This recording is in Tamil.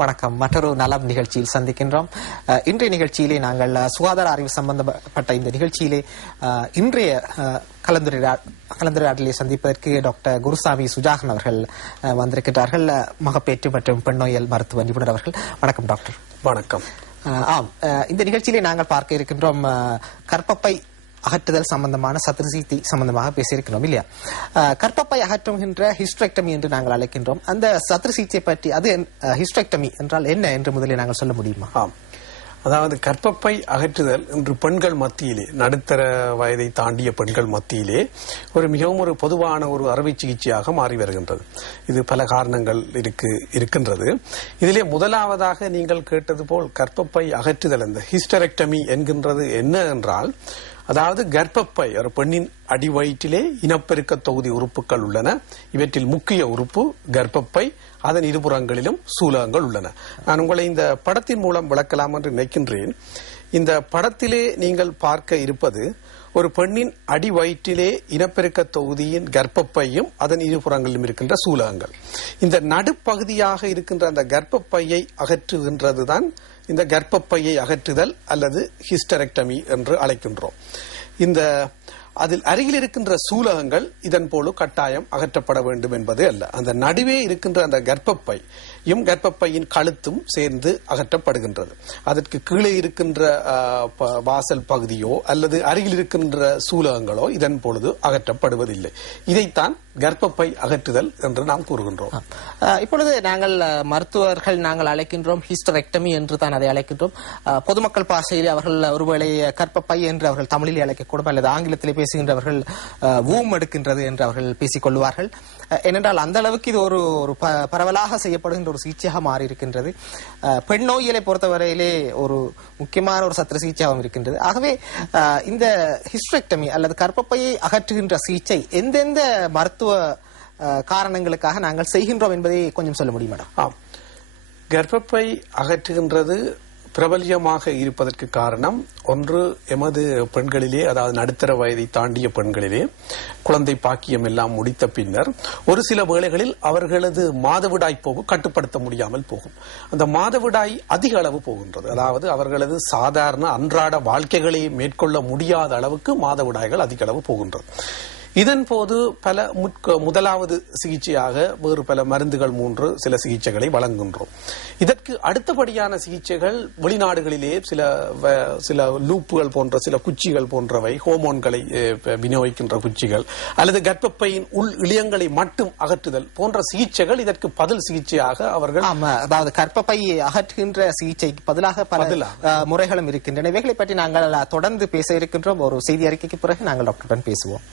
வணக்கம். மற்றொரு நலம் நிகழ்ச்சியில் சந்திக்கின்றோம். இன்றைய நிகழ்ச்சியிலே நாங்கள் சுகாதார அறிவு சம்பந்தப்பட்ட இந்த நிகழ்ச்சியிலே இன்றைய கலந்துரையாடலை சந்திப்பதற்கு டாக்டர் குருசாமி சுஜாகன் அவர்கள் வந்திருக்கிறார்கள். மகப்பேற்று மற்றும் பெண்ணோயல் மருத்துவ நிபுணர் அவர்கள். வணக்கம் டாக்டர். வணக்கம். இந்த நிகழ்ச்சியிலே நாங்கள் பார்க்க இருக்கின்றோம் கர்ப்பப்பை அகற்றுதல் சம்பந்தமான சத்திரசிகிச்சை சம்பந்தமாக பேசியிருக்கிறோம் இல்லையா? கர்ப்பப்பை அகற்றுகின்ற ஹிஸ்டரெக்டமி என்று நாங்கள் அழைக்கின்றோம். அந்த சத்திரசிகிச்சை பற்றி அது ஹிஸ்டரெக்டமி என்றால் என்ன என்று முதலில் நாங்கள் சொல்ல முடியுமா? அதாவது கர்ப்பப்பை அகற்றுதல் இன்று பெண்கள் மத்தியிலே, நடுத்தர வயதை தாண்டிய பெண்கள் மத்தியிலே மிகவும் ஒரு பொதுவான ஒரு அறுவை சிகிச்சையாக மாறி வருகின்றது. இது பல காரணங்கள் இருக்கின்றது. இதிலே முதலாவதாக நீங்கள் கேட்டது போல் கர்ப்பப்பை அகற்றுதல், இந்த ஹிஸ்டரெக்டமி என்கின்றது என்ன என்றால், அதாவது கர்ப்பப்பை ஒரு பெண்ணின் அடிவயிற்றிலே இனப்பெருக்க தொகுதி உறுப்புகள் உள்ளன. இவற்றில் முக்கிய உறுப்பு கர்ப்பப்பை, அதன் இருபுறங்களிலும் சூலகங்கள் உள்ளன. நான் உங்களை இந்த படத்தின் மூலம் விளக்கலாம் என்று நினைக்கின்றேன். இந்த படத்திலே நீங்கள் பார்க்க இருப்பது ஒரு பெண்ணின் அடிவயிற்றிலே இனப்பெருக்க தொகுதியின் கர்ப்பப்பையும் அதன் இருபுறங்களிலும் இருக்கின்ற சூலகங்கள். இந்த நடுப்பகுதியாக இருக்கின்ற அந்த கர்ப்பப்பையை அகற்றுகின்றதுதான் இந்த கர்ப்பப்பையை அகற்றுதல் அல்லது ஹிஸ்டரெக்டமி என்று அழைக்கின்றோம். அதில் அருகில் இருக்கின்ற சூலகங்கள் இதன் போல கட்டாயம் அகற்றப்பட வேண்டும் என்பது அல்ல. அந்த நடுவே இருக்கின்ற அந்த கர்ப்பப்பையும் கர்ப்பப்பையின் கழுத்தும் சேர்ந்து அகற்றப்படுகின்றது. அதற்கு கீழே இருக்கின்ற வாசல் பகுதியோ அல்லது அருகில் இருக்கின்ற சூலகங்களோ இதன் பொழுது அகற்றப்படுவதில்லை. இதைத்தான் கர்ப்பப்பை அகற்றுதல் என்று நாம் கூறுகின்றோம். இப்பொழுது மருத்துவர்கள் நாங்கள் அழைக்கின்றோம் ஹிஸ்டரெக்டமி என்று தான் அதை அழைக்கின்றோம். பொதுமக்கள் பாஷையிலே அவர்கள் ஒருவேளை கர்ப்பப்பை என்று அவர்கள் தமிழில் அழைக்கக்கூடும், அல்லது ஆங்கிலத்திலே பேசுகின்றவர்கள் வூம் எடுக்கின்றது என்று அவர்கள் பேசிக் கொள்வார்கள். ஏனென்றால் அந்த அளவுக்கு இது ஒரு பரவலாக செய்யப்படுகின்ற ஒரு சிகிச்சையாக மாறி இருக்கின்றது. பெண் நோயியலை பொறுத்தவரையிலே ஒரு முக்கியமான ஒரு சத்திர சிகிச்சையாகவும் இருக்கின்றது. ஆகவே இந்த ஹிஸ்டரெக்டமி அல்லது கர்ப்பப்பையை அகற்றுகின்ற சிகிச்சை எந்தெந்த மருத்துவ காரணங்களுக்காக நாங்கள் செய்கின்றோம் என்பதை கொஞ்சம் சொல்ல முடியுமா? கர்ப்பப்பை அகற்றுகின்றது பிரபல்யமாக இருப்பதற்கு காரணம், ஒன்று, எமது பெண்களிலே, அதாவது நடுத்தர வயதை தாண்டிய பெண்களிலே குழந்தை பாக்கியம் எல்லாம் முடித்த பின்னர் ஒரு சில வேளைகளில் அவர்களது மாதவிடாய் போக்கு கட்டுப்படுத்த முடியாமல் போகும். அந்த மாதவிடாய் அதிக அளவு போகின்றது. அதாவது அவர்களது சாதாரண அன்றாட வாழ்க்கைகளை மேற்கொள்ள முடியாத அளவுக்கு மாதவிடாய்கள் அதிக அளவு போகின்றது. இதன் போது முதலாவது சிகிச்சையாக வேறு பல மருந்துகள், சில சிகிச்சைகளை வழங்குகின்றோம். இதற்கு அடுத்தபடியான சிகிச்சைகள் வெளிநாடுகளிலே சில லூப்புகள் போன்ற சில குச்சிகள் போன்றவை, ஹோமோன்களை விநியோகிக்கின்ற குச்சிகள் அல்லது கர்ப்பப்பையின் உள் இளியங்களை மட்டும் அகற்றுதல் போன்ற சிகிச்சைகள் இதற்கு பதில் சிகிச்சையாக அவர்கள், அதாவது கர்ப்பப்பையை அகற்றுகின்ற சிகிச்சைக்கு பதிலாக பல முறைகளும் இருக்கின்றன. இவைகளை பற்றி நாங்கள் தொடர்ந்து பேச இருக்கின்றோம். ஒரு செய்தி அறிக்கைக்கு பிறகு நாங்கள் டாக்டருடன் பேசுவோம்.